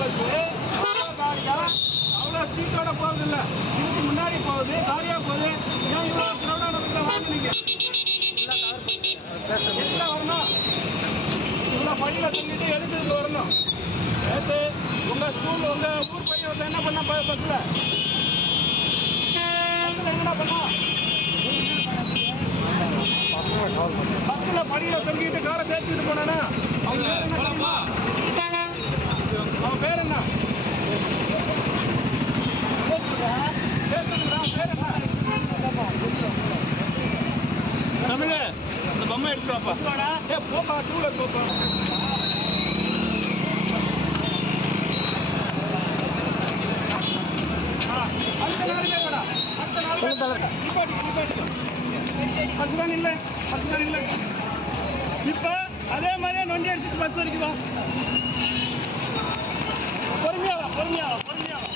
Bus காலியா அவ்வளோ சீட்டோட போகுது இல்லை, இதுக்கு முன்னாடி போகுது, காலியா போகுது. ஏன் இவ்வளோ க்ரௌடான பஸ்ஸில் வாங்கினீங்க? எல்லாம் வரணும், இவ்வளோ படியில் தள்ளிட்டு எதுக்கு வரணும்? நேற்று உங்கள் ஸ்கூல் உங்கள் ஊர் பையன் வந்து என்ன பண்ண பஸ்ஸில் என்னடா பண்ணா? பஸ்ஸில் படியில் தள்ளிட்டு காரை தேய்ச்சிட்டு போனானா? அவன் பேர் என்ன தெரியுமா? அவன் பேர் என்ன? தமிழ் இந்த பொம்மை எடுத்துவாப்பா. ஏ போப்பா, டூலர் போப்பா. அடுத்த நாள் வேடா, அடுத்த நாள் பஸ்தான் இல்லை, பஸ்தான் இல்லை. இப்போ அதே மாதிரியே நொண்டி அடிச்சுட்டு பஸ் வரைக்கும் பொறுமையாக பொறுமையாக பொறுமையாக